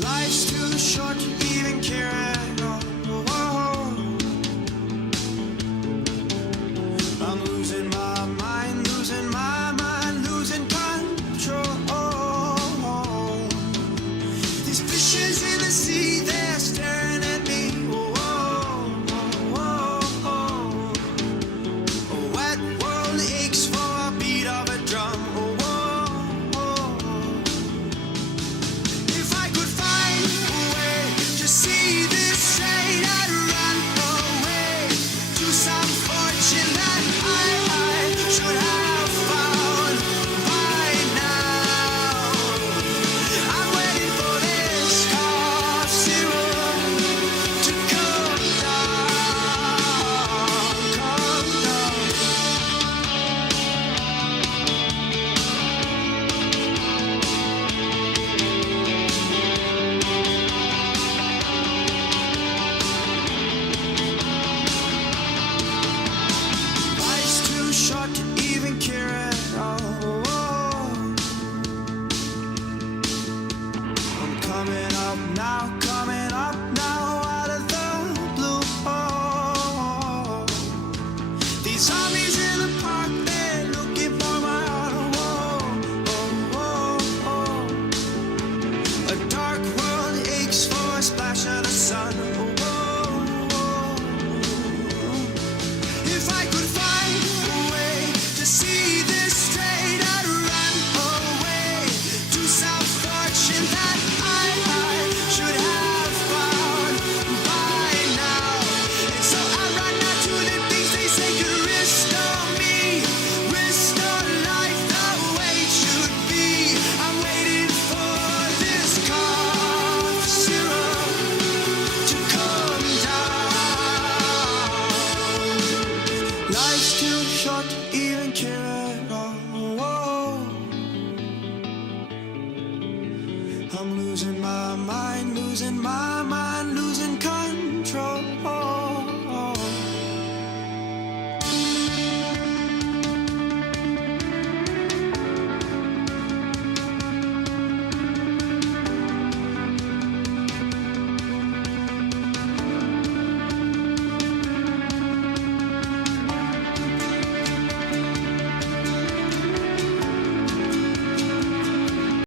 Life's too short to even care at all. I'm losing my mind, losing my mind, losing control. These fishes in the sea, they're staring at me. A wet world aches for a beat of a drum. If I could find a way to see this straight, I'd run away to some fortune that I should have found by now. I'm waiting for this cough syrup to come down, come down. Life's too short to even care at all. I'm coming up now out of the blue. These zombies in the park, they're looking for my heart. A dark world aches for a splash of the sun. If I could find a way to see this straight, I'd run away to some fortune that I should have found by now. And so I run out to the things they say could restore me, restore life the way it should be. I'm waiting for this cough syrup to come down. Life's too short to even care at all. I'm losing my mind, losing control.